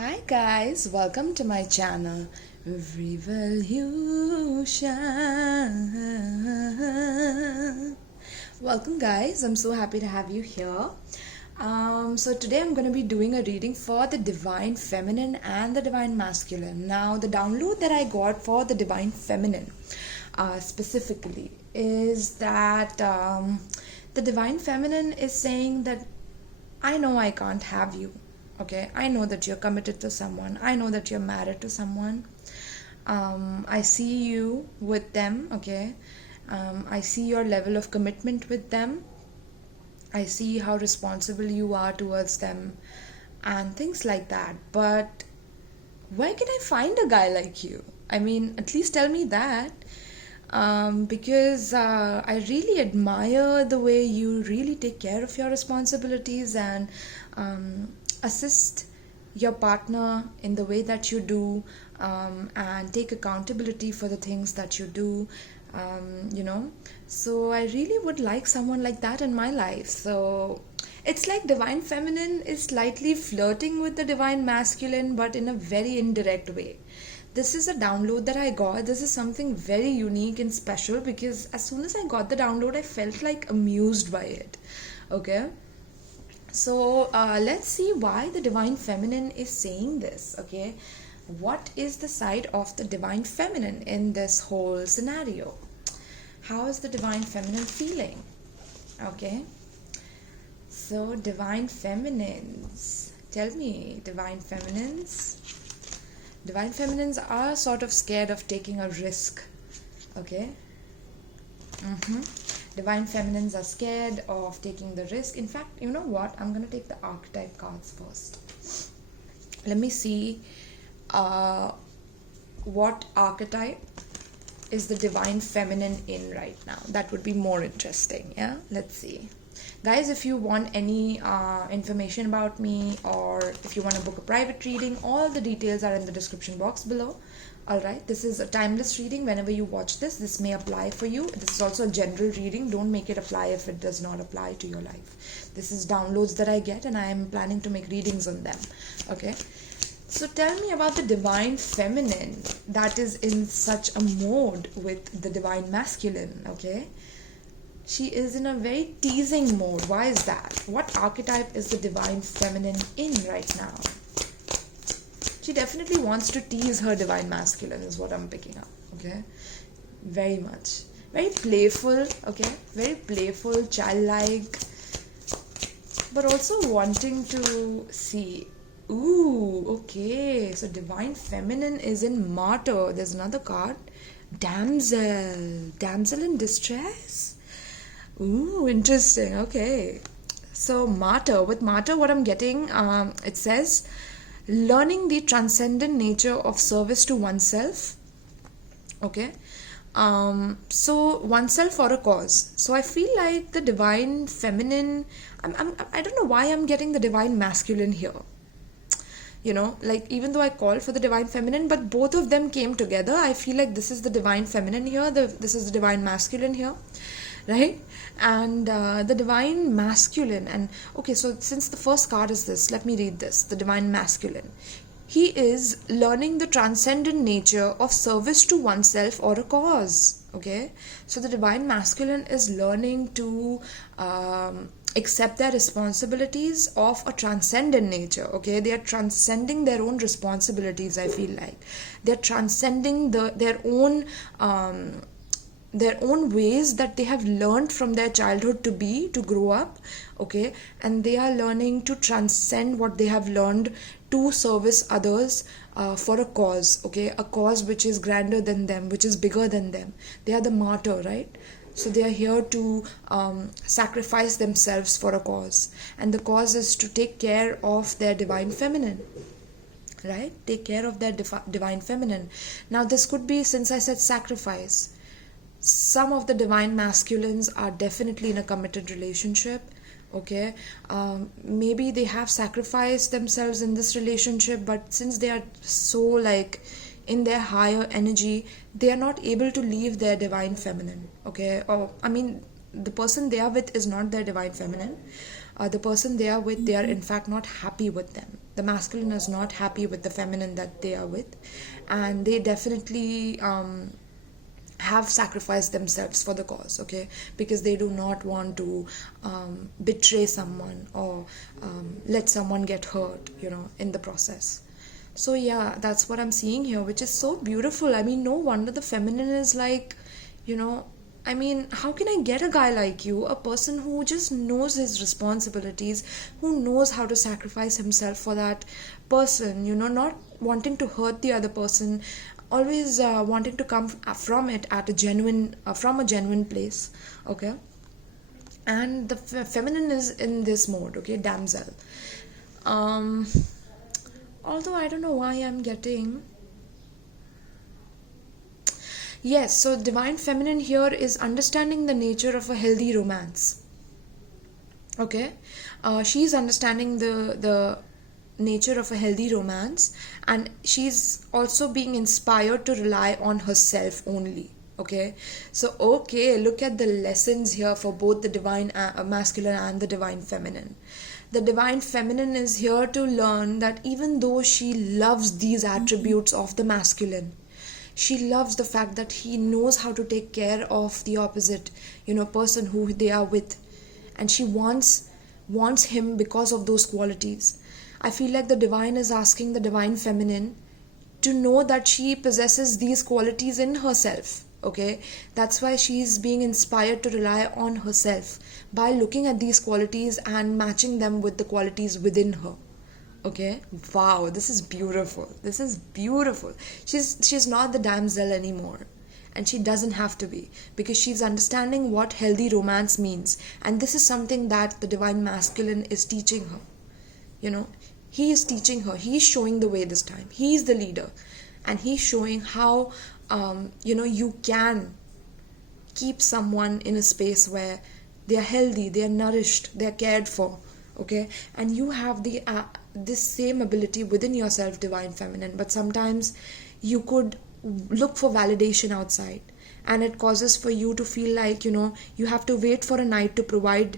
Hi guys, welcome to my channel Revolution. Welcome guys, I'm so happy to have you here. So today I'm going to be doing a reading for the Divine Feminine and the Divine Masculine. Now the download that I got for the Divine Feminine specifically is that the Divine Feminine is saying that I know I can't have you. Okay, I know that you're committed to someone. I know that you're married to someone. I see you with them. Okay, I see your level of commitment with them. I see how responsible you are towards them and things like that. But where can I find a guy like you? I mean, at least tell me that. Because I really admire the way you really take care of your responsibilities and assist your partner in the way that you do, and take accountability for the things that you do, so I really would like someone like that in my life. So it's like Divine Feminine is slightly flirting with the Divine Masculine, but in a very indirect way. This is a download that I got. This is something very unique and special because as soon as I got the download, I felt like amused by it. Okay, so let's see why the Divine Feminine is saying this. Okay, what is the side of the Divine Feminine in this whole scenario? How is the Divine Feminine feeling? Okay, so Divine Feminines, tell me, Divine Feminines. Divine Feminines are sort of scared of taking a risk. Okay. Divine Feminines are scared of taking the risk. In fact, you know what? I'm going to take the archetype cards first. Let me see what archetype is the Divine Feminine in right now. That would be more interesting. Yeah, let's see. Guys, if you want any information about me, or if you want to book a private reading, all the details are in the description box below. Alright, this is a timeless reading. Whenever you watch this may apply for you. This is also a general reading. Don't make it apply if it does not apply to your life. This is downloads that I get and I am planning to make readings on them. Okay, so tell me about the Divine Feminine that is in such a mode with the Divine Masculine. Okay, she is in a very teasing mode. Why is that? What archetype is the Divine Feminine in right now? She definitely wants to tease her Divine Masculine is what I'm picking up. Okay, very much. Very playful. Okay, very playful, childlike, but also wanting to see. Ooh, okay, so Divine Feminine is in Martyr. There's another card. Damsel in distress. Ooh, interesting. Okay, so Martyr. With Martyr, what I'm getting, it says learning the transcendent nature of service to oneself. Okay, so oneself for a cause. So I feel like the Divine Feminine, I don't know why I'm getting the Divine Masculine here. Like, even though I called for the Divine Feminine, but both of them came together. I feel like this is the Divine Feminine here, this is the Divine Masculine here, right? And the Divine Masculine, and okay, so since the first card is this, let me read this. The Divine Masculine, he is learning the transcendent nature of service to oneself or a cause. Okay, so the Divine Masculine is learning to accept their responsibilities of a transcendent nature. Okay, they are transcending their own responsibilities. I feel like they're transcending their own ways that they have learned from their childhood to grow up. Okay, and they are learning to transcend what they have learned to service others for a cause. Okay, a cause which is grander than them, which is bigger than them. They are the martyr, right? So they are here to sacrifice themselves for a cause, and the cause is to take care of their Divine Feminine, right? Take care of their Divine Feminine. Now this could be, since I said sacrifice, some of the Divine Masculines are definitely in a committed relationship. Okay, maybe they have sacrificed themselves in this relationship, but since they are so like in their higher energy, they are not able to leave their Divine Feminine. Okay, or I mean, the person they are with is not their Divine Feminine. The person they are with, they are in fact not happy with them. the masculine is not happy with the feminine that they are with, and they definitely have sacrificed themselves for the cause, okay, because they do not want to betray someone or let someone get hurt, in the process. So yeah, that's what I'm seeing here, which is so beautiful. I mean, no wonder the feminine is like, I mean, how can I get a guy like you? A person who just knows his responsibilities, who knows how to sacrifice himself for that person, not wanting to hurt the other person, always wanting to come from it at a genuine, from a genuine place, okay? And the feminine is in this mode, okay, damsel. Although I don't know why I'm getting... Yes, so divine feminine here is understanding the nature of a healthy romance. Okay, she's understanding the nature of a healthy romance, and she's also being inspired to rely on herself only. Okay, so look at the lessons here for both the divine masculine and the divine feminine. The divine feminine is here to learn that even though she loves these attributes of the masculine, she loves the fact that he knows how to take care of the opposite, person who they are with, and she wants him because of those qualities. I feel like the divine is asking the divine feminine to know that she possesses these qualities in herself. Okay, that's why she's being inspired to rely on herself by looking at these qualities and matching them with the qualities within her. Okay, wow, this is beautiful. She's not the damsel anymore, and she doesn't have to be, because she's understanding what healthy romance means, and this is something that the divine masculine is teaching her. He is teaching her, he's showing the way this time. He's the leader, and he's showing how you can keep someone in a space where they are healthy, they are nourished, they are cared for. Okay, and you have the this same ability within yourself, divine feminine, but sometimes you could look for validation outside, and it causes for you to feel like you have to wait for a night to provide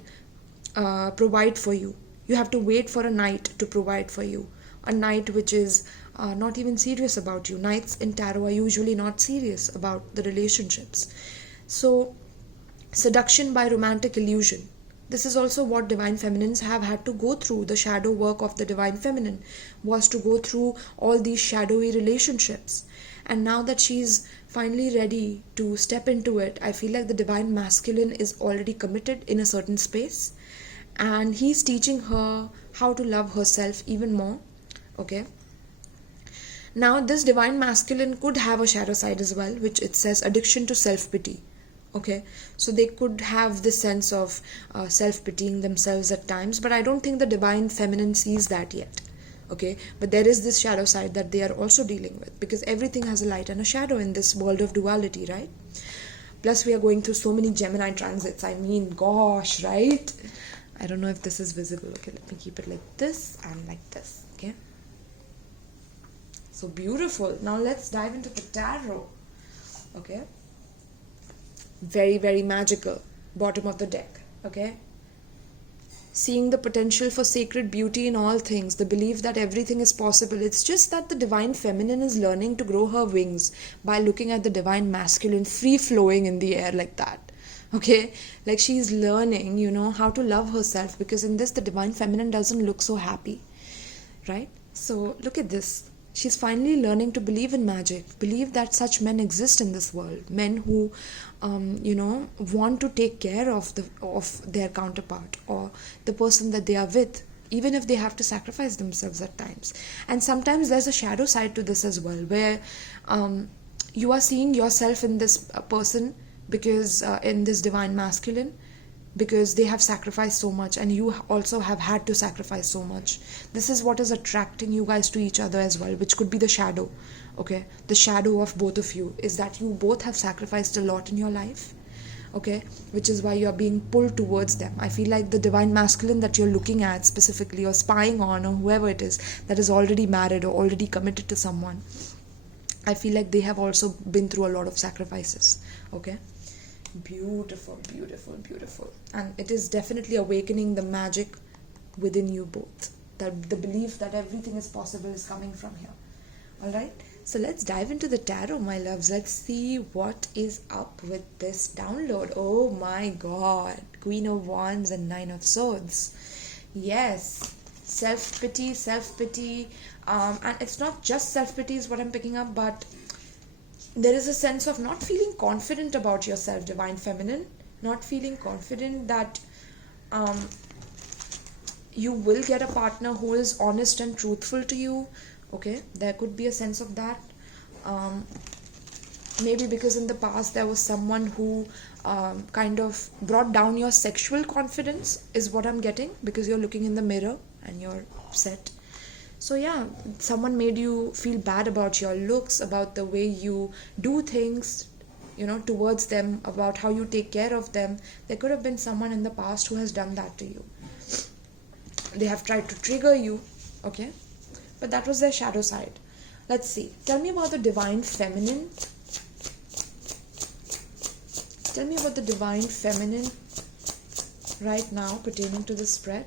for you. You have to wait for a night to provide for you, a night which is not even serious about you. Nights in tarot are usually not serious about the relationships. So seduction by romantic illusion, this is also what divine feminines have had to go through. The shadow work of the divine feminine was to go through all these shadowy relationships. And now that she's finally ready to step into it, I feel like the divine masculine is already committed in a certain space. And he's teaching her how to love herself even more. Okay. Now this divine masculine could have a shadow side as well, which it says addiction to self-pity. Okay, so they could have this sense of self-pitying themselves at times, but I don't think the divine feminine sees that yet. Okay, but there is this shadow side that they are also dealing with, because everything has a light and a shadow in this world of duality, right? Plus we are going through so many Gemini transits. I mean, gosh, right? I don't know if this is visible. Okay, let me keep it like this and like this. Okay, so beautiful. Now let's dive into the tarot. Okay, very, very magical. Bottom of the deck. Okay, seeing the potential for sacred beauty in all things, the belief that everything is possible. It's just that the divine feminine is learning to grow her wings by looking at the divine masculine free flowing in the air like that. Okay, like she's learning, how to love herself, because in this the divine feminine doesn't look so happy, right? So look at this. She's finally learning to believe in magic, believe that such men exist in this world, men who want to take care of their counterpart or the person that they are with, even if they have to sacrifice themselves at times. And sometimes there's a shadow side to this as well, where you are seeing yourself in this person, because in this divine masculine, because they have sacrificed so much and you also have had to sacrifice so much. This is what is attracting you guys to each other as well, which could be the shadow. Okay, the shadow of both of you is that you both have sacrificed a lot in your life. Okay, which is why you're being pulled towards them. I feel like the divine masculine that you're looking at specifically, or spying on, or whoever it is that is already married or already committed to someone, I feel like they have also been through a lot of sacrifices. Okay, beautiful, beautiful, beautiful. And it is definitely awakening the magic within you both. That the belief that everything is possible is coming from here. Alright, so let's dive into the tarot, my loves. Let's see what is up with this download. Oh my god, Queen of Wands and Nine of Swords. Yes, self-pity, and it's not just self-pity is what I'm picking up, but there is a sense of not feeling confident about yourself, Divine Feminine. Not feeling confident that you will get a partner who is honest and truthful to you. Okay, there could be a sense of that. Maybe because in the past there was someone who kind of brought down your sexual confidence, is what I'm getting, because you're looking in the mirror and you're upset. So yeah, someone made you feel bad about your looks, about the way you do things, towards them, about how you take care of them. There could have been someone in the past who has done that to you. They have tried to trigger you, okay? But that was their shadow side. Let's see. Tell me about the Divine Feminine. Tell me about the Divine Feminine right now pertaining to the spread.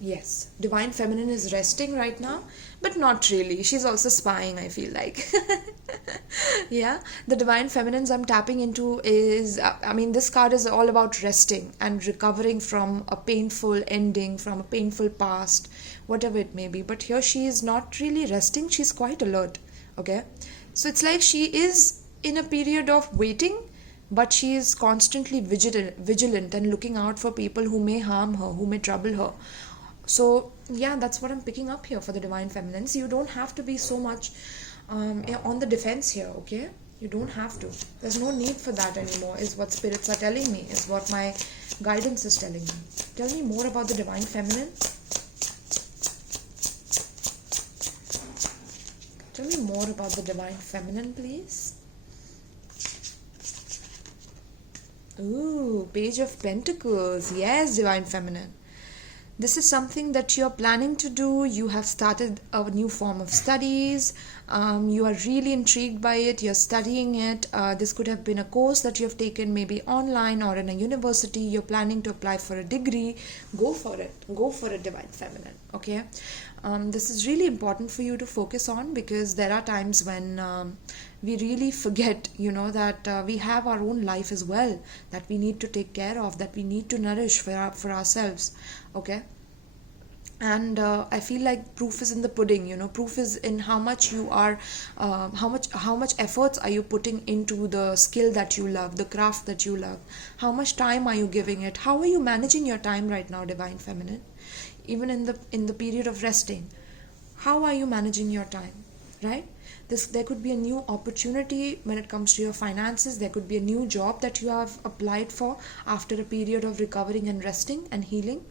Yes, Divine Feminine is resting right now, but not really. She's also spying, I feel like. Yeah, the Divine Feminines I'm tapping into is, this card is all about resting and recovering from a painful ending, from a painful past, whatever it may be. But here she is not really resting, she's quite alert, okay? So it's like she is in a period of waiting, but she is constantly vigilant and looking out for people who may harm her, who may trouble her. So yeah, that's what I'm picking up here for the Divine Feminine. So you don't have to be so much on the defense here, okay? You don't have to. There's no need for that anymore, is what spirits are telling me, is what my guidance is telling me. Tell me more about the Divine Feminine. Tell me more about the Divine Feminine, please. Ooh, Page of Pentacles. Yes, Divine Feminine. This is something that you're planning to do. You have started a new form of studies. You are really intrigued by it. You're studying it. This could have been a course that you have taken, maybe online or in a university. You're planning to apply for a degree. Go for it. Go for it, Divine Feminine. Okay. This is really important for you to focus on, because there are times when we really forget, that we have our own life as well, that we need to take care of, that we need to nourish for ourselves. Okay. And I feel like proof is in the pudding. Proof is in how much you are, how much efforts are you putting into the skill that you love, the craft that you love. How much time are you giving it? How are you managing your time right now, Divine Feminine? Even in the period of resting, how are you managing your time, right? There could be a new opportunity when it comes to your finances. There could be a new job that you have applied for after a period of recovering and resting and healing.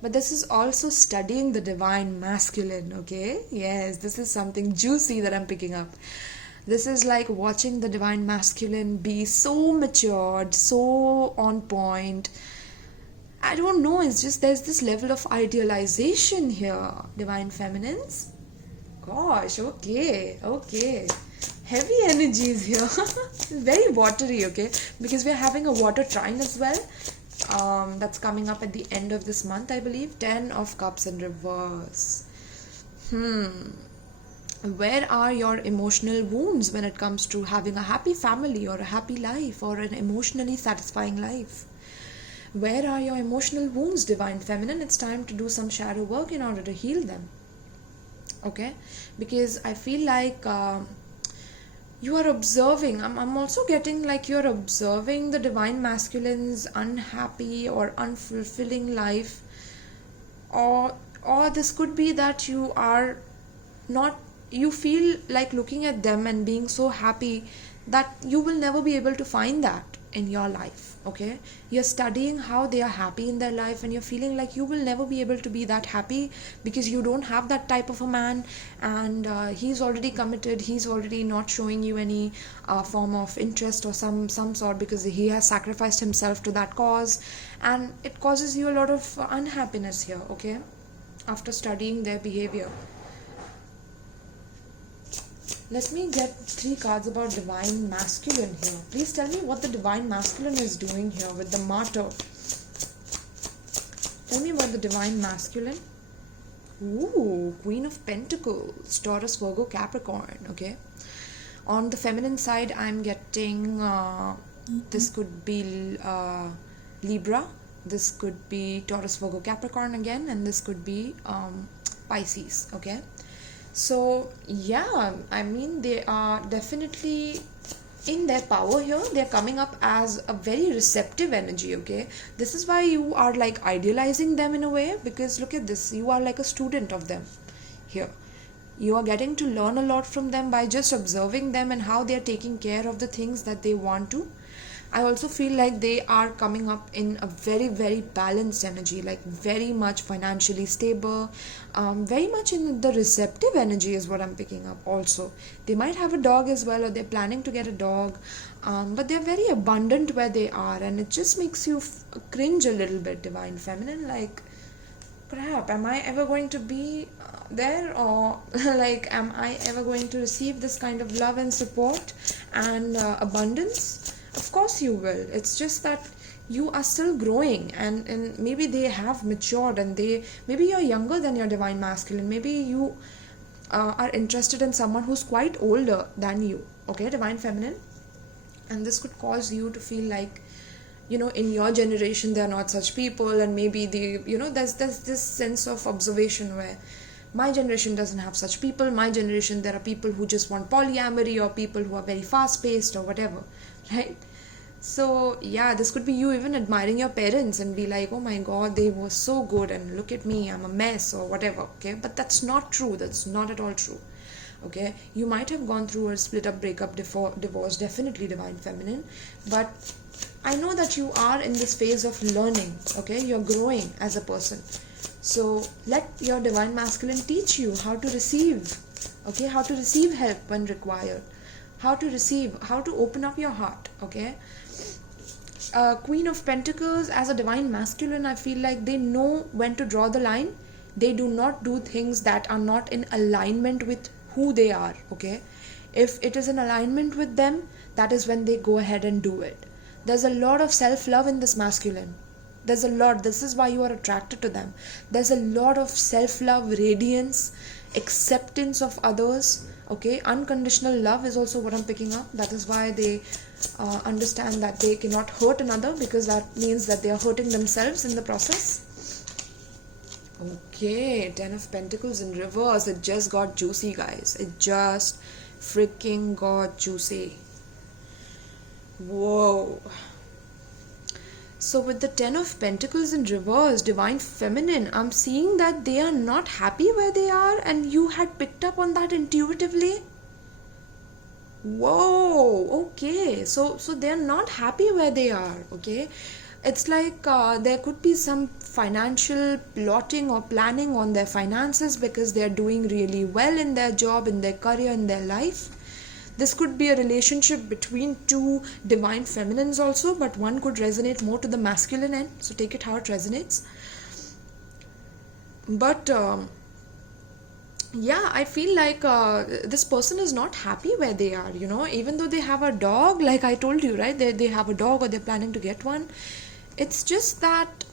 But this is also studying the Divine Masculine, okay? Yes, this is something juicy that I'm picking up. This is like watching the Divine Masculine be so matured, so on point. I don't know, it's just there's this level of idealization here, Divine Feminines. Gosh, okay. Heavy energies here. Very watery, okay? Because we're having a water trine as well. That's coming up at the end of this month, I believe. 10 of Cups in reverse. Where are your emotional wounds when it comes to having a happy family or a happy life or an emotionally satisfying life? Where are your emotional wounds, Divine Feminine? It's time to do some shadow work in order to heal them. Okay? Because I feel like you are observing. I'm also getting like you're observing the Divine Masculine's unhappy or unfulfilling life. Or this could be that you are not... You feel like looking at them and being so happy that you will never be able to find that in your life, okay? You're studying how they are happy in their life, and you're feeling like you will never be able to be that happy because you don't have that type of a man, and he's already committed, he's already not showing you any form of interest or some sort, because he has sacrificed himself to that cause, and it causes you a lot of unhappiness here, okay? After studying their behavior. Let me get 3 cards about Divine Masculine here. Please tell me what the Divine Masculine is doing here with the Martyr. Tell me about the Divine Masculine. Ooh, Queen of Pentacles, Taurus, Virgo, Capricorn. Okay. On the feminine side, I'm getting this could be Libra, this could be Taurus, Virgo, Capricorn again, and this could be Pisces. Okay. So yeah, I mean, they are definitely in their power here. They're coming up as a very receptive energy. Okay, this is why you are like idealizing them in a way, because look at this, you are like a student of them here. You are getting to learn a lot from them by just observing them and how they are taking care of the things that they want to. I also feel like they are coming up in a very, very balanced energy, like very much financially stable, very much in the receptive energy is what I'm picking up. Also, they might have a dog as well, or they're planning to get a dog, but they're very abundant where they are, and it just makes you cringe a little bit, Divine Feminine. Like, crap, am I ever going to be there, or like, am I ever going to receive this kind of love and support and abundance? Of course you will. It's just that you are still growing, and maybe they have matured, and maybe you're younger than your Divine Masculine. Maybe you are interested in someone who's quite older than you. Okay, Divine Feminine. And this could cause you to feel like, in your generation there are not such people, and maybe there's this sense of observation where my generation doesn't have such people. My generation, there are people who just want polyamory, or people who are very fast paced, or whatever, right? So yeah, this could be you even admiring your parents and be like, oh my god, they were so good, and look at me, I'm a mess, or whatever. Okay, but that's not true. That's not at all true. Okay, you might have gone through a split up, breakup, divorce, definitely, Divine Feminine, but I know that you are in this phase of learning. Okay, you're growing as a person. So let your Divine Masculine teach you how to receive. Okay, how to receive help when required, how to open up your heart. Okay, Queen of Pentacles as a Divine Masculine, I feel like they know when to draw the line. They do not do things that are not in alignment with who they are. Okay, if it is in alignment with them, that is when they go ahead and do it. There's a lot of self-love in this masculine. There's a lot. This is why you are attracted to them. There's a lot of self-love, radiance, acceptance of others. Okay, unconditional love is also what I'm picking up. That is why they understand that they cannot hurt another, because that means that they are hurting themselves in the process. Okay, 10 of Pentacles in reverse. It just got juicy, guys. It just freaking got juicy. Whoa. So with the 10 of Pentacles in reverse, Divine Feminine, I'm seeing that they are not happy where they are, and you had picked up on that intuitively. Whoa, okay. So they're not happy where they are. Okay, it's like there could be some financial plotting or planning on their finances, because they're doing really well in their job, in their career, in their life. This could be a relationship between two Divine Feminines also, but one could resonate more to the masculine end, so take it how it resonates. But yeah, I feel like this person is not happy where they are, even though they have a dog, like I told you, right? They have a dog, or they're planning to get one. It's just that,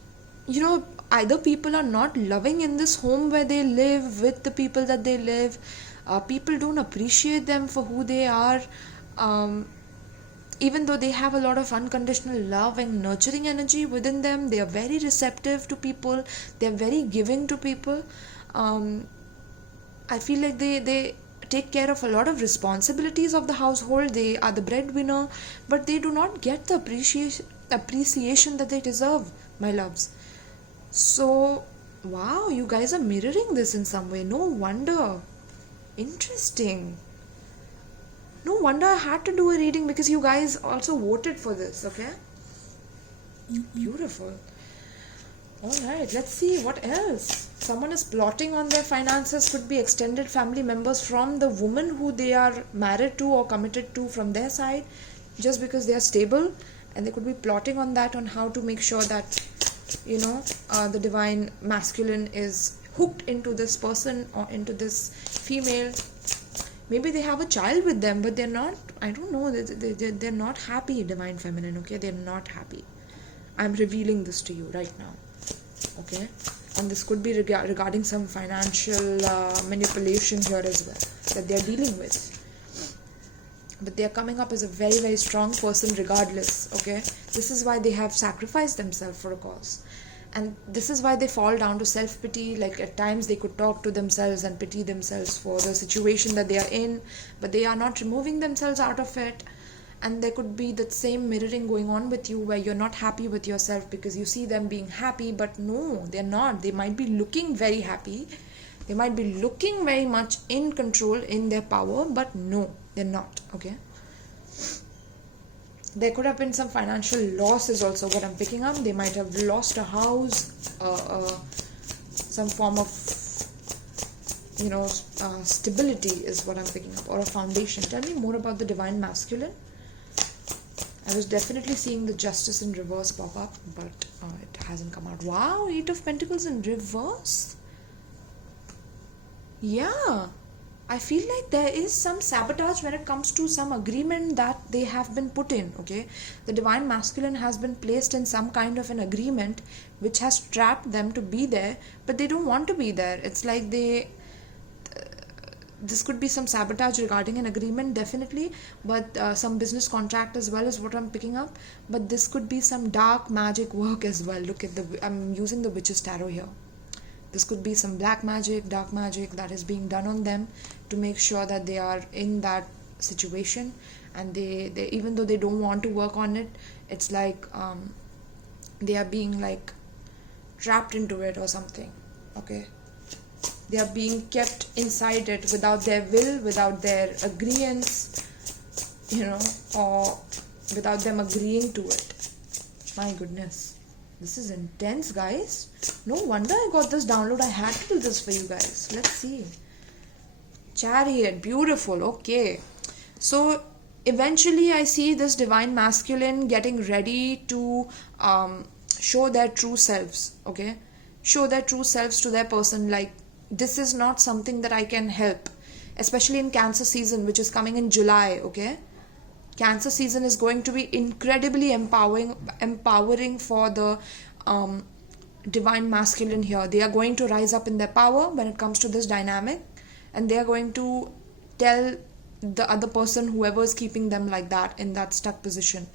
either people are not loving in this home where they live, with the people that they live. People don't appreciate them for who they are, even though they have a lot of unconditional love and nurturing energy within them. They are very receptive to people. They are very giving to people. I feel like they take care of a lot of responsibilities of the household. They are the breadwinner, but they do not get the appreciation that they deserve, my loves. So, wow, you guys are mirroring this in some way. No wonder. Interesting. No wonder I had to do a reading, because you guys also voted for this. Okay, beautiful. Alright, let's see what else. Someone is plotting on their finances. Could be extended family members from the woman who they are married to or committed to from their side, just because they are stable, and they could be plotting on that, on how to make sure that the Divine Masculine is hooked into this person or into this female. Maybe they have a child with them, but they're not, I don't know, they're not happy, Divine Feminine. Okay, they're not happy. I'm revealing this to you right now. Okay, And this could be regarding some financial manipulation here as well that they are dealing with. But they are coming up as a very, very strong person regardless, okay? This is why they have sacrificed themselves for a cause. And this is why they fall down to self-pity. Like at times they could talk to themselves and pity themselves for the situation that they are in, but they are not removing themselves out of it. And there could be that same mirroring going on with you where you're not happy with yourself because you see them being happy, but no, they're not. They might be looking very happy. They might be looking very much in control, in their power, but no, they're not, okay? There could have been some financial loss is also what I'm picking up. They might have lost a house, some form of, stability is what I'm picking up, or a foundation. Tell me more about the Divine Masculine. I was definitely seeing the Justice in reverse pop up, but it hasn't come out. Wow, 8 of Pentacles in reverse. Yeah. I feel like there is some sabotage when it comes to some agreement that they have been put in, okay? The Divine Masculine has been placed in some kind of an agreement which has trapped them to be there, but they don't want to be there. It's like this could be some sabotage regarding an agreement, definitely, but some business contract as well is what I'm picking up. But this could be some dark magic work as well. Look at I'm using the Witch's Tarot here. This could be some black magic, dark magic that is being done on them to make sure that they are in that situation, and they even though they don't want to work on it, it's like they are being like trapped into it or something, okay? They are being kept inside it without their will, without their agreeance, or without them agreeing to it. My goodness. This is intense, guys. No wonder I got this download. I had to do this for you guys. Let's see. Chariot. Beautiful. Okay. So, eventually I see this Divine Masculine getting ready to show their true selves. Okay? Show their true selves to their person. Like, this is not something that I can help. Especially in Cancer season, which is coming in July. Okay? Cancer season is going to be incredibly empowering for the Divine Masculine here. They are going to rise up in their power when it comes to this dynamic, and they are going to tell the other person, whoever is keeping them like that in that stuck position,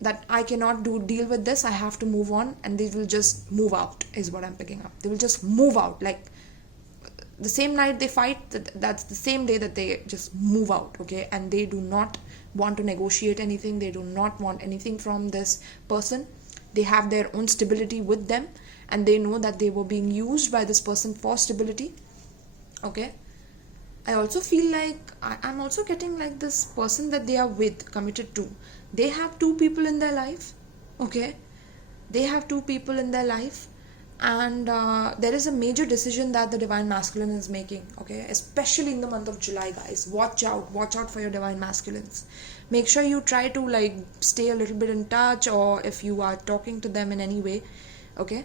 that I cannot deal with this, I have to move on, and they will just move out is what I'm picking up. They will just move out. Like the same night they fight, that's the same day that they just move out, okay? And they do not want to negotiate anything. They do not want anything from this person. They have their own stability with them, and they know that they were being used by this person for stability, okay? I also feel like I'm also getting like this person that they are with, committed to. They have 2 people in their life, okay? They have 2 people in their life, and there is a major decision that the Divine Masculine is making, okay? Especially in the month of July, guys. Watch out for your Divine Masculines. Make sure you try to like stay a little bit in touch, or if you are talking to them in any way, okay?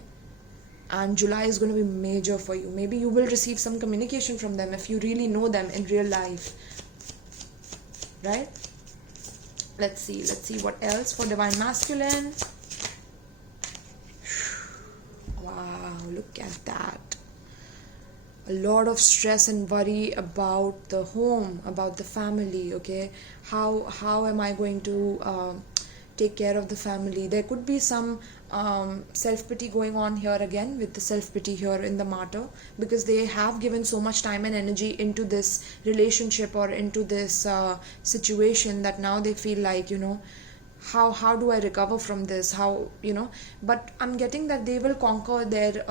And July is going to be major for you. Maybe you will receive some communication from them if you really know them in real life, right? Let's see what else for Divine Masculine. Wow, look at that. A lot of stress and worry about the home, about the family, okay? How am I going to take care of the family? There could be some self-pity going on here again, with the self-pity here in the Martyr, because they have given so much time and energy into this relationship or into this situation that now they feel like, how do I recover from this? But I'm getting that they will conquer their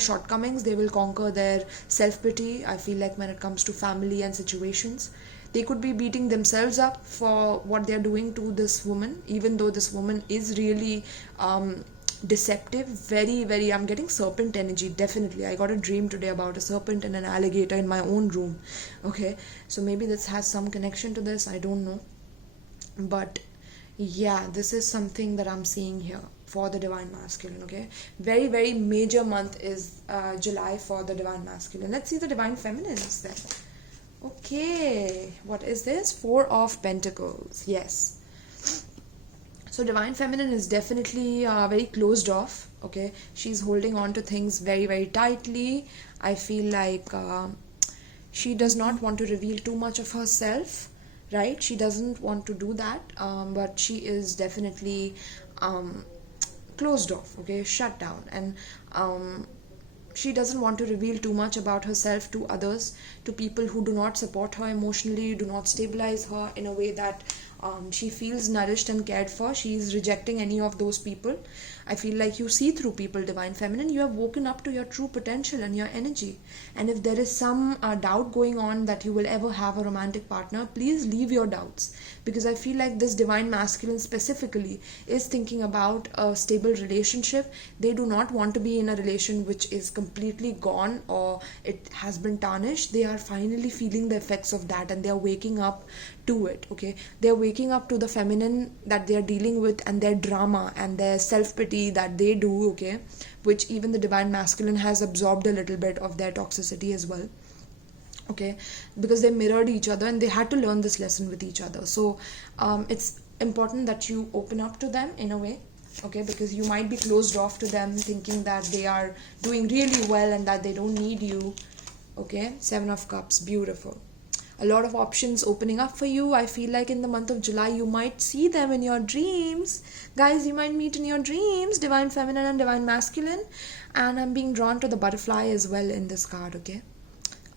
shortcomings. They will conquer their self-pity. I feel like when it comes to family and situations, they could be beating themselves up for what they're doing to this woman, even though this woman is really deceptive. Very, very, I'm getting serpent energy, definitely. I got a dream today about a serpent and an alligator in my own room, okay? So maybe this has some connection to this, I don't know. But yeah, this is something that I'm seeing here for the Divine Masculine, okay? Very, very major month is July for the Divine Masculine. Let's see the Divine Feminines then. Okay, what is this? 4 of Pentacles. Yes. So divine feminine is definitely very closed off. Okay, she's holding on to things very very tightly. I feel like she does not want to reveal too much of herself, right? She doesn't want to do that, but she is definitely um, closed off, okay, shut down. And she doesn't want to reveal too much about herself to others, to people who do not support her emotionally, do not stabilize her in a way that she feels nourished and cared for. She is rejecting any of those people. I feel like you see through people, divine feminine. You have woken up to your true potential and your energy. And if there is some doubt going on that you will ever have a romantic partner, please leave your doubts, because I feel like this divine masculine specifically is thinking about a stable relationship. They do not want to be in a relation which is completely gone or it has been tarnished. They are finally feeling the effects of that, and they are waking up to it. Okay, they are waking up to the feminine that they are dealing with, and their drama and their self-pity that they do, okay, which even the divine masculine has absorbed a little bit of their toxicity as well. Okay, because they mirrored each other and they had to learn this lesson with each other. So it's important that you open up to them in a way, okay, because you might be closed off to them, thinking that they are doing really well and that they don't need you. Okay, 7 of Cups, beautiful. A lot of options opening up for you. I feel like in the month of July you might see them in your dreams. Guys, you might meet in your dreams, divine feminine and divine masculine. And I'm being drawn to the butterfly as well in this card, okay?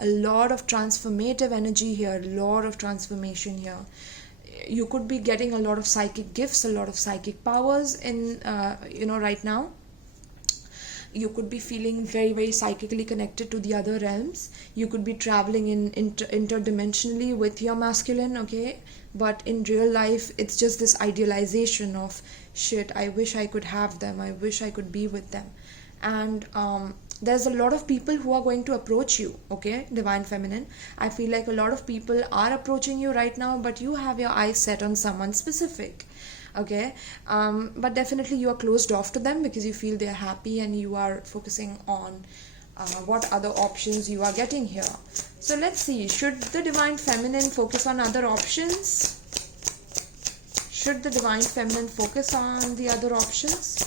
A lot of transformative energy here, a lot of transformation here. You could be getting a lot of psychic gifts, a lot of psychic powers in right now. You could be feeling very very psychically connected to the other realms. You could be traveling in interdimensionally with your masculine, okay, but in real life it's just this idealization of shit, I wish I could have them, I wish I could be with them. And there's a lot of people who are going to approach you, okay, divine feminine. I feel like a lot of people are approaching you right now, but you have your eyes set on someone specific. Okay, but definitely you are closed off to them because you feel they are happy and you are focusing on what other options you are getting here. So let's see, should the divine feminine focus on other options? Should the divine feminine focus on the other options?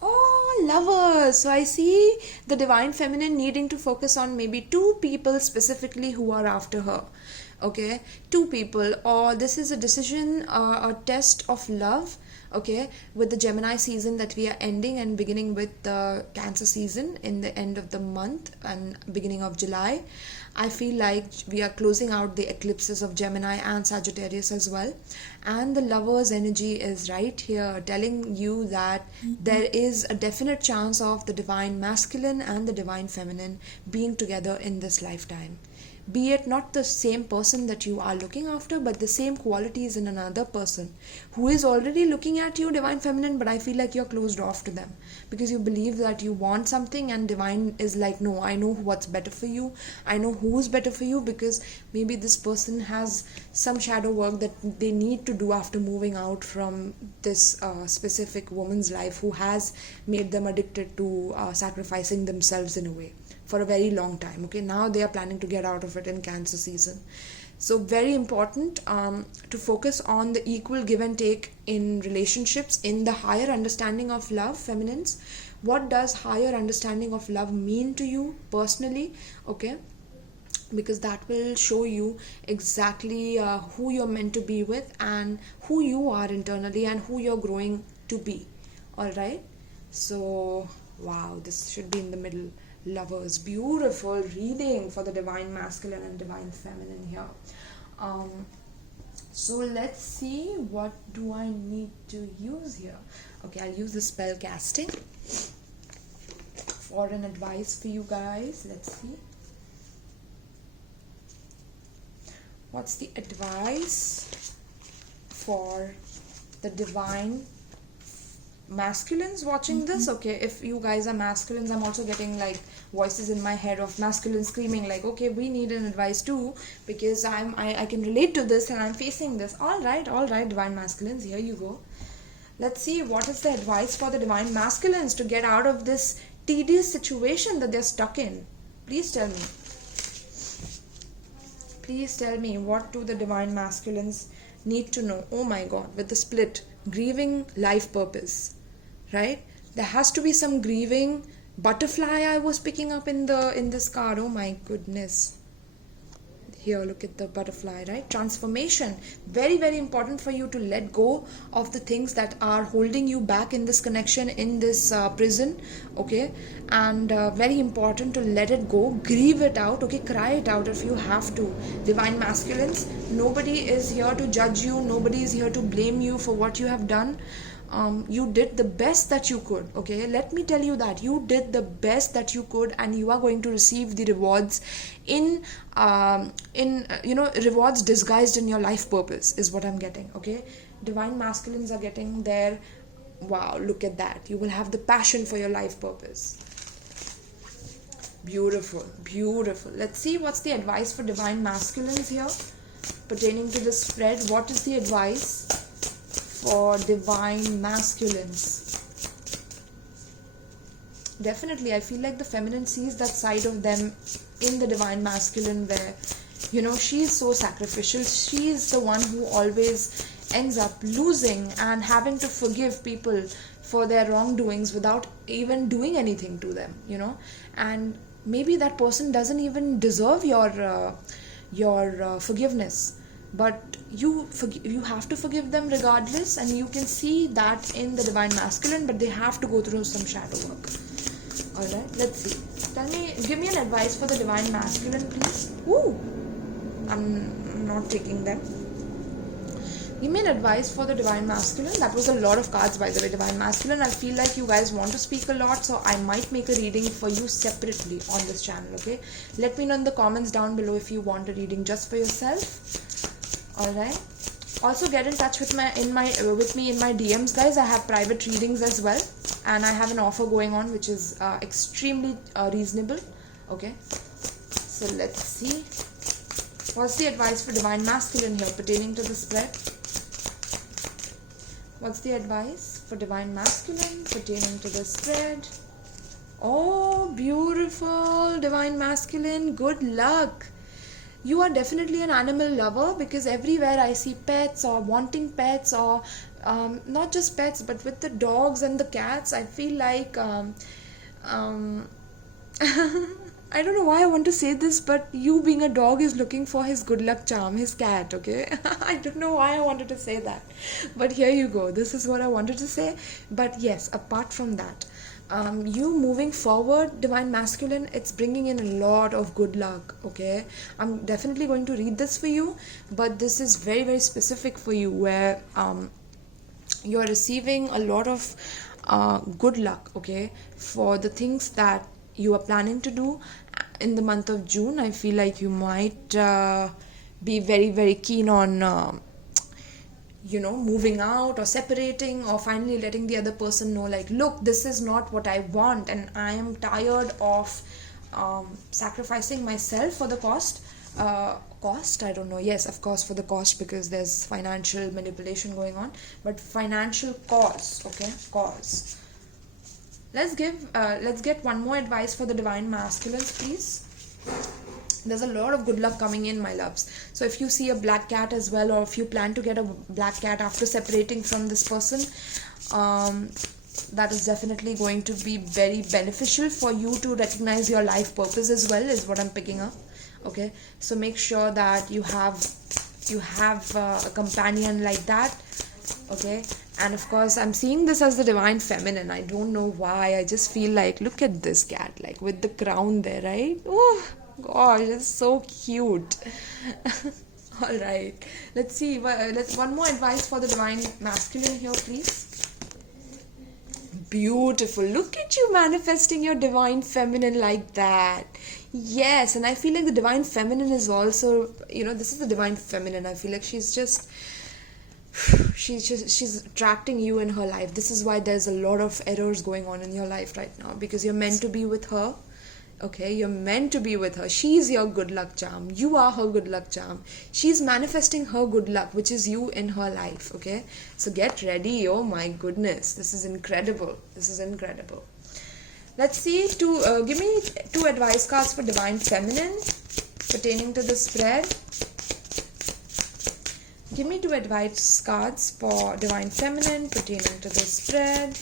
Oh, Lovers. So I see the divine feminine needing to focus on maybe 2 people specifically who are after her. Okay, 2 people, or this is a decision, a test of love, okay, with the Gemini season that we are ending and beginning with the Cancer season in the end of the month and beginning of July. I feel like we are closing out the eclipses of Gemini and Sagittarius as well, and the Lovers energy is right here telling you that there is a definite chance of the divine masculine and the divine feminine being together in this lifetime. Be it not the same person that you are looking after, but the same qualities in another person who is already looking at you, divine feminine, but I feel like you're closed off to them because you believe that you want something and divine is like, no, I know what's better for you, I know who's better for you, because maybe this person has some shadow work that they need to do after moving out from this specific woman's life who has made them addicted to sacrificing themselves in a way for a very long time. Okay, now they are planning to get out of it in Cancer season. So very important to focus on the equal give and take in relationships, in the higher understanding of love, feminines. What does higher understanding of love mean to you personally? Okay, because that will show you exactly who you're meant to be with and who you are internally and who you're growing to be. All right, so wow, this should be in the middle. Lovers, beautiful reading for the divine masculine and divine feminine here. So let's see, what do I need to use here? Okay, I'll use the spell casting for an advice for you guys. Let's see, what's the advice for the divine masculines watching this? Okay, if you guys are masculines, I'm also getting like voices in my head of masculines screaming like, okay, we need an advice too, because I can relate to this and I'm facing this. All right, divine masculines, here you go. Let's see, what is the advice for the divine masculines to get out of this tedious situation that they're stuck in? Please tell me, what do the divine masculines need to know. Oh my god, with the split, grieving life purpose, right? There has to be some grieving. Butterfly I was picking up in this card. Oh my goodness. Here, look at the butterfly, right? Transformation. Very, very important for you to let go of the things that are holding you back in this connection, in this prison, okay? And very important to let it go. Grieve it out, okay? Cry it out if you have to. Divine masculines, nobody is here to judge you. Nobody is here to blame you for what you have done. You did the best that you could, okay? Let me tell you that you did the best that you could, and you are going to receive the rewards in rewards disguised in your life purpose is what I'm getting, okay? Divine masculines are getting there. Wow, look at that. You will have the passion for your life purpose. Beautiful, beautiful. Let's see what's the advice for divine masculines here pertaining to the spread. What is the advice for divine masculines? Definitely, I feel like the feminine sees that side of them in the divine masculine where, she's so sacrificial. She's the one who always ends up losing and having to forgive people for their wrongdoings without even doing anything to them, and maybe that person doesn't even deserve your forgiveness. But you have to forgive them regardless, and you can see that in the divine masculine, but they have to go through some shadow work. Alright, let's see. Give me an advice for the divine masculine, please. Ooh, I'm not taking them. Give me an advice for the divine masculine. That was a lot of cards, by the way, divine masculine. I feel like you guys want to speak a lot, so I might make a reading for you separately on this channel, okay? Let me know in the comments down below if you want a reading just for yourself. Alright, also get in touch with me in my DMs, guys. I have private readings as well, and I have an offer going on which is extremely reasonable, okay? So let's see what's the advice for divine masculine here pertaining to the spread. What's the advice for divine masculine pertaining to the spread? Oh, beautiful, divine masculine, good luck. You are definitely an animal lover, because everywhere I see pets or wanting pets, or not just pets, but with the dogs and the cats, I feel like I don't know why I want to say this, but you being a dog is looking for his good luck charm, his cat, okay? I don't know why I wanted to say that, but here you go. This is what I wanted to say. But yes, apart from that, you moving forward, divine masculine, it's bringing in a lot of good luck, okay? I'm definitely going to read this for you, but this is very, very specific for you, where you're receiving a lot of good luck, okay, for the things that you are planning to do in the month of June. I feel like you might be very, very keen on moving out or separating, or finally letting the other person know, like, look, this is not what I want, and I am tired of sacrificing myself for the cost. I don't know. Yes, of course, for the cost, because there's financial manipulation going on, but financial cause, okay, cause. Let's get one more advice for the divine masculines, please. There's a lot of good luck coming in, my loves. So if you see a black cat as well, or if you plan to get a black cat after separating from this person, that is definitely going to be very beneficial for you to recognize your life purpose as well, is what I'm picking up, okay? So make sure that you have a companion like that, okay? And of course, I'm seeing this as the divine feminine. I don't know why. I just feel like, look at this cat, like with the crown there, right? Oh gosh, it's so cute. All right, let's see. One more advice for the divine masculine here, please. Beautiful. Look at you manifesting your divine feminine like that. Yes, and I feel like the divine feminine is also, this is the divine feminine. I feel like she's attracting you in her life. This is why there's a lot of errors going on in your life right now, because you're meant to be with her. Okay, you're meant to be with her. She's your good luck charm. You are her good luck charm. She's manifesting her good luck, which is you in her life. Okay, so get ready. Oh my goodness, this is incredible. This is incredible. Let's see. Give me 2 advice cards for divine feminine pertaining to the spread. Give me 2 advice cards for Divine Feminine pertaining to this spread.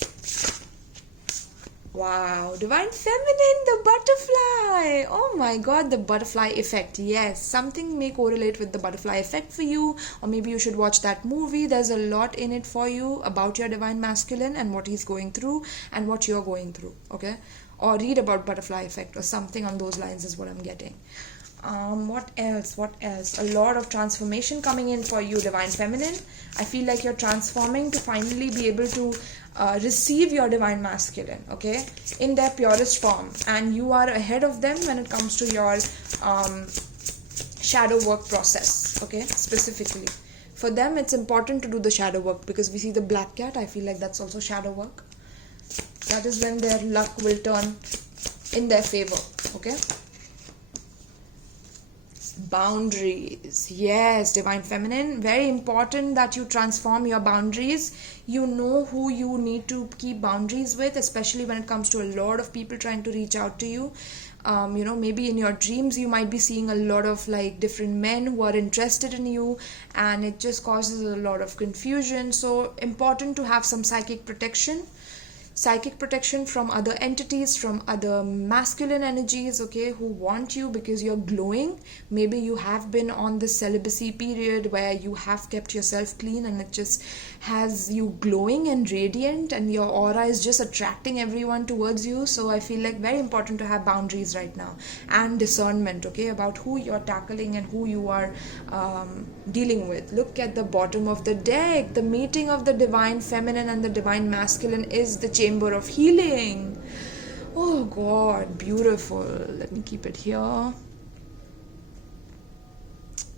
Wow, Divine Feminine, the butterfly. Oh my god, the butterfly effect. Yes, something may correlate with the butterfly effect for you, or maybe you should watch that movie. There's a lot in it for you about your Divine Masculine and what he's going through and what you're going through, okay? Or read about butterfly effect or something on those lines is what I'm getting. What else? A lot of transformation coming in for you, Divine Feminine. I feel like you're transforming to finally be able to receive your Divine Masculine, okay, in their purest form, and you are ahead of them when it comes to your shadow work process, okay. Specifically for them, it's important to do the shadow work, because we see the black cat. I feel like that's also shadow work. That is when their luck will turn in their favor, okay. Boundaries. Yes, Divine Feminine, very important that you transform your boundaries. You know who you need to keep boundaries with, especially when it comes to a lot of people trying to reach out to you. Maybe in your dreams you might be seeing a lot of like different men who are interested in you, and it just causes a lot of confusion. So important to have some psychic protection from other entities, from other masculine energies, okay, who want you because you're glowing. Maybe you have been on this celibacy period where you have kept yourself clean, and it just has you glowing and radiant, and your aura is just attracting everyone towards you. So I feel like very important to have boundaries right now, and discernment, okay, about who you're tackling and who you are dealing with. Look at the bottom of the deck. The meeting of the Divine Feminine and the Divine Masculine is the chamber of healing. Oh god, beautiful. Let me keep it here.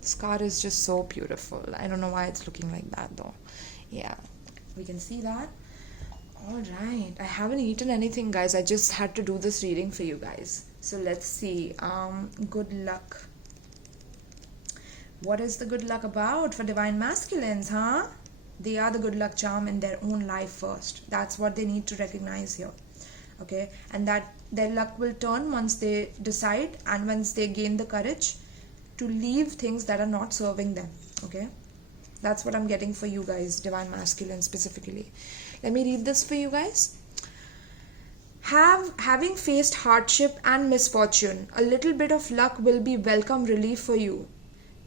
This card is just so beautiful. I don't know why it's looking like that though. Yeah, we can see that. Alright, I haven't eaten anything, guys. I just had to do this reading for you guys. So let's see. Good luck. What is the good luck about for Divine Masculines, huh? They are the good luck charm in their own life first. That's what they need to recognize here, okay? And that their luck will turn once they decide and once they gain the courage to leave things that are not serving them, okay? That's what I'm getting for you guys, Divine Masculine specifically. Let me read this for you guys. Having faced hardship and misfortune, a little bit of luck will be welcome relief for you.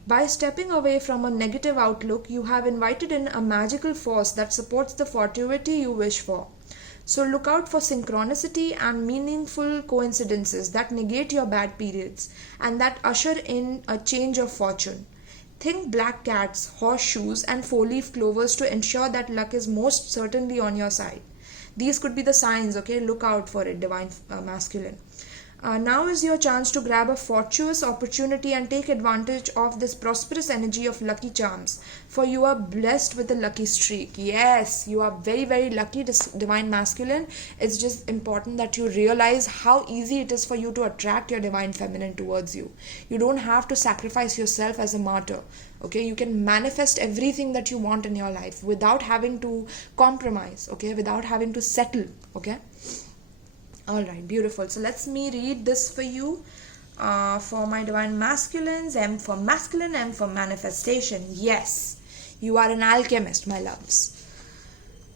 By stepping away from a negative outlook, you have invited in a magical force that supports the fortuity you wish for. So look out for synchronicity and meaningful coincidences that negate your bad periods and that usher in a change of fortune. Think black cats, horseshoes, and four-leaf clovers to ensure that luck is most certainly on your side. These could be the signs, okay? Look out for it, Divine Masculine. Now is your chance to grab a fortuitous opportunity and take advantage of this prosperous energy of lucky charms, for you are blessed with a lucky streak. Yes, you are very, very lucky, Divine Masculine. It's just important that you realize how easy it is for you to attract your Divine Feminine towards you. You don't have to sacrifice yourself as a martyr. Okay, you can manifest everything that you want in your life without having to compromise, okay, without having to settle, okay. Alright, beautiful. So let's me read this for you. For my Divine Masculines, M for masculine, M for manifestation. Yes, you are an alchemist, my loves.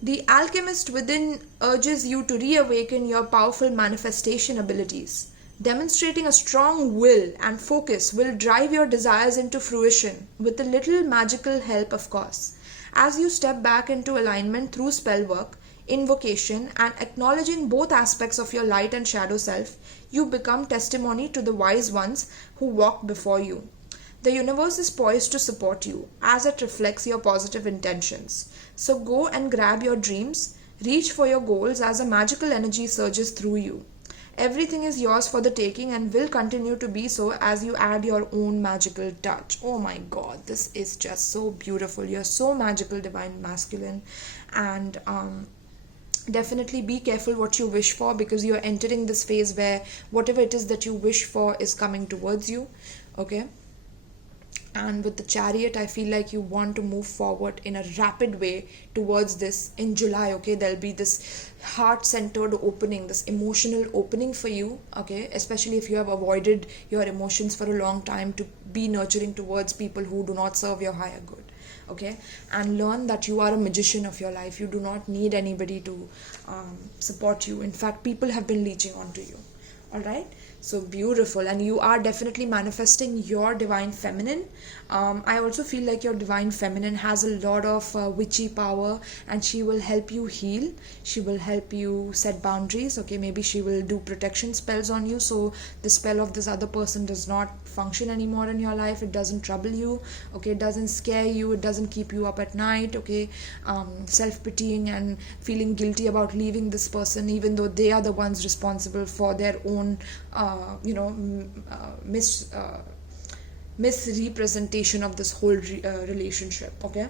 The alchemist within urges you to reawaken your powerful manifestation abilities. Demonstrating a strong will and focus will drive your desires into fruition, with a little magical help, of course. As you step back into alignment through spell work, invocation, and acknowledging both aspects of your light and shadow self, you become testimony to the wise ones who walk before you. The universe is poised to support you as it reflects your positive intentions. So go and grab your dreams, reach for your goals as a magical energy surges through you. Everything is yours for the taking and will continue to be so as you add your own magical touch. Oh my god, this is just so beautiful. You're so magical, Divine Masculine. And definitely be careful what you wish for, because you're entering this phase where whatever it is that you wish for is coming towards you, okay. And with the Chariot, I feel like you want to move forward in a rapid way towards this in July, okay. There'll be this heart-centered opening, this emotional opening for you, okay, especially if you have avoided your emotions for a long time, to be nurturing towards people who do not serve your higher good. okay, and learn that you are a magician of your life. You do not need anybody to support you. In fact, people have been leeching onto you. All right, so beautiful. And you are definitely manifesting your divine feminine. I also feel like your divine feminine has a lot of witchy power, and she will help you heal. She will help you set boundaries. Okay, maybe she will do protection spells on you, so the spell of this other person does not function anymore in your life. It doesn't trouble you. Okay, it doesn't scare you. It doesn't keep you up at night. Okay, self-pitying and feeling guilty about leaving this person, even though they are the ones responsible for their own misrepresentation of this whole relationship. Okay,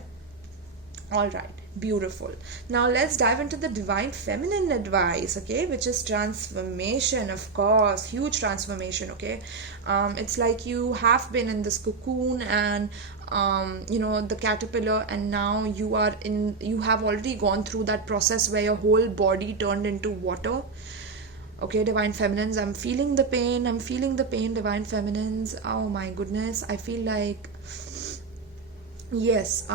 all right, beautiful. Now let's dive into the divine feminine advice, okay, which is transformation. Of course, huge transformation. Okay, it's like you have been in this cocoon and the caterpillar, and now you have already gone through that process where your whole body turned into water. Okay, divine feminines, I'm feeling the pain, divine feminines. Oh my goodness, I feel like, yes,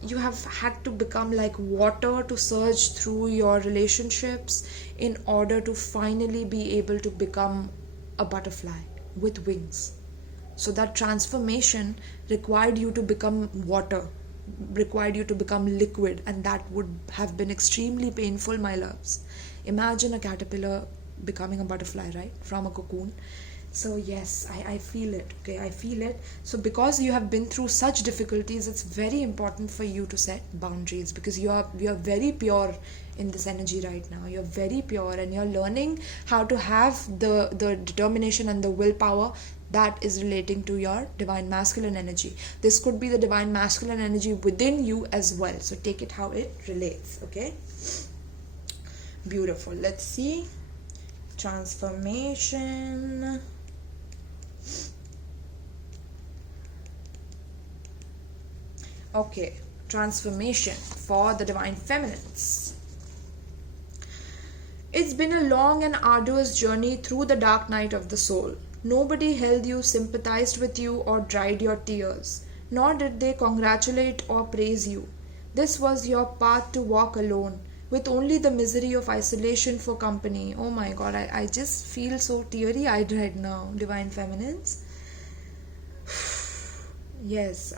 you have had to become like water to surge through your relationships in order to finally be able to become a butterfly with wings. So that transformation required you to become water, required you to become liquid, and that would have been extremely painful, my loves. Imagine a caterpillar becoming a butterfly, right, from a cocoon. So yes, I feel it. Okay, I feel it. So because you have been through such difficulties, it's very important for you to set boundaries, because you are very pure in this energy right now. You're very pure, and you're learning how to have the determination and the willpower that is relating to your divine masculine energy. This could be the divine masculine energy within you as well. So take it how it relates. Okay, beautiful. Let's see. Transformation. Okay, transformation for the divine feminines. It's been a long and arduous journey through the dark night of the soul. Nobody held you, sympathized with you, or dried your tears, nor did they congratulate or praise you. This was your path to walk alone, with only the misery of isolation for company. Oh my god, I just feel so teary-eyed right now, divine feminines. Yes,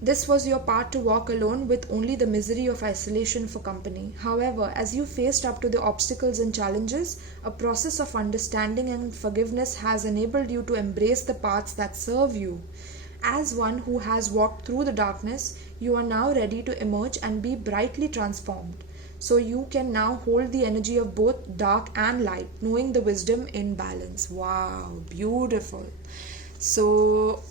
this was your part to walk alone, with only the misery of isolation for company. However, as you faced up to the obstacles and challenges, a process of understanding and forgiveness has enabled you to embrace the paths that serve you. As one who has walked through the darkness, you are now ready to emerge and be brightly transformed. So you can now hold the energy of both dark and light, knowing the wisdom in balance. Wow, beautiful. So,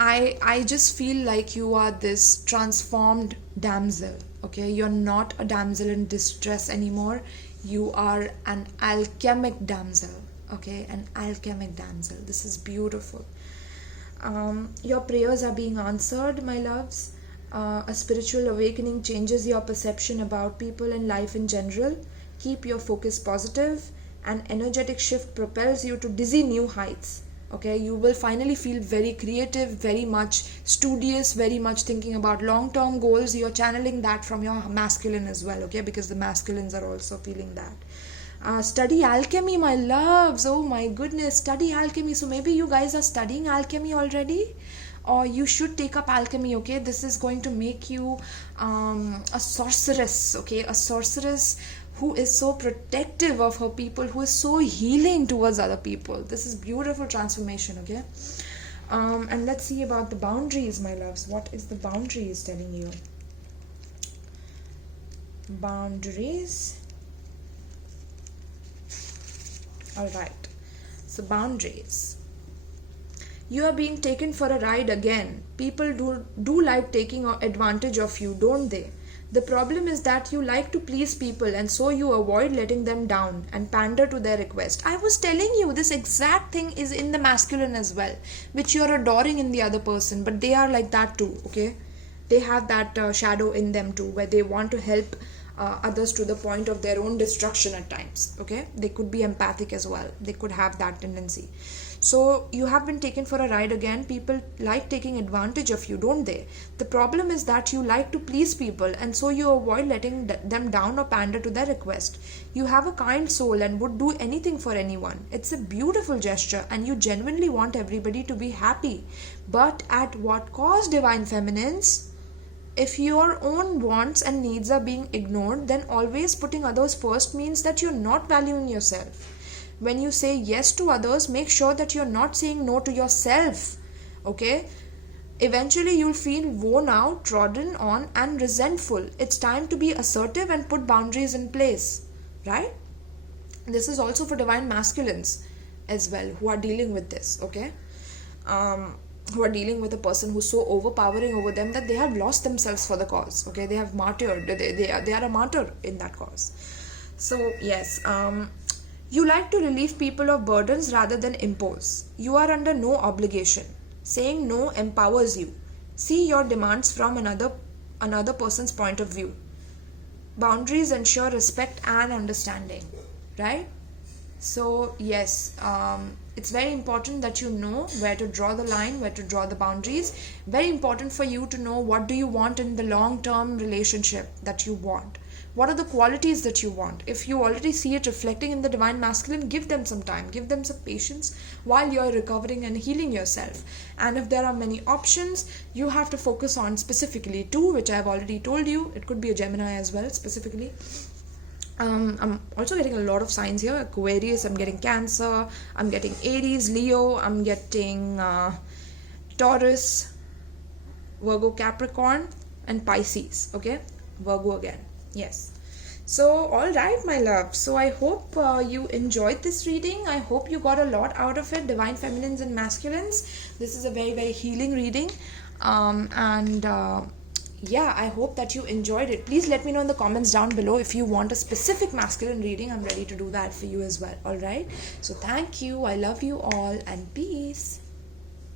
I just feel like you are this transformed damsel. Okay, you're not a damsel in distress anymore. You are an alchemic damsel. Okay, an alchemic damsel. This is beautiful. Your prayers are being answered, my loves. A spiritual awakening changes your perception about people and life in general. Keep your focus positive. An energetic shift propels you to dizzy new heights. Okay, you will finally feel very creative, very much studious, very much thinking about long-term goals. You're channeling that from your masculine as well, okay, because the masculines are also feeling that. Study alchemy, my loves. Oh my goodness, study alchemy. So maybe you guys are studying alchemy already, or you should take up alchemy. Okay, this is going to make you a sorceress. Okay, a sorceress who is so protective of her people, who is so healing towards other people. This is beautiful transformation. Okay, and let's see about the boundaries, my loves. What is the boundaries telling you? Boundaries. Alright, so boundaries. You are being taken for a ride again. People do like taking advantage of you, don't they? The problem is that you like to please people, and so you avoid letting them down and pander to their request. I was telling you, this exact thing is in the masculine as well, which you are adoring in the other person, but they are like that too, okay? They have that shadow in them too, where they want to help others to the point of their own destruction at times. Okay, they could be empathic as well, they could have that tendency. So you have been taken for a ride again. People like taking advantage of you, don't they? The problem is that you like to please people, and so you avoid letting them down or pander to their request. You have a kind soul and would do anything for anyone. It's a beautiful gesture, and you genuinely want everybody to be happy. But at what cost, Divine Feminines? If your own wants and needs are being ignored, then always putting others first means that you're not valuing yourself. When you say yes to others, make sure that you're not saying no to yourself. Okay? Eventually, you'll feel worn out, trodden on, and resentful. It's time to be assertive and put boundaries in place. Right? This is also for Divine Masculines as well, who are dealing with this. Okay? Who are dealing with a person who's so overpowering over them that they have lost themselves for the cause. Okay? They have martyred. They are a martyr in that cause. So, yes. You like to relieve people of burdens rather than impose. You are under no obligation. Saying no empowers you. See your demands from another person's point of view. Boundaries ensure respect and understanding. Right? So, yes, it's very important that you know where to draw the line, where to draw the boundaries. Very important for you to know what do you want in the long-term relationship that you want. What are the qualities that you want? If you already see it reflecting in the Divine Masculine, give them some time, give them some patience while you're recovering and healing yourself. And if there are many options, you have to focus on specifically two, which I've already told you. It could be a Gemini as well, specifically. I'm also getting a lot of signs here. Aquarius, I'm getting Cancer, I'm getting Aries, Leo, I'm getting Taurus, Virgo, Capricorn, and Pisces. Okay, Virgo again. Yes. So, alright, my love. So, I hope you enjoyed this reading. I hope you got a lot out of it, Divine Feminines and Masculines. This is a very, very healing reading. Yeah, I hope that you enjoyed it. Please let me know in the comments down below if you want a specific masculine reading. I'm ready to do that for you as well. Alright. So, thank you. I love you all and peace.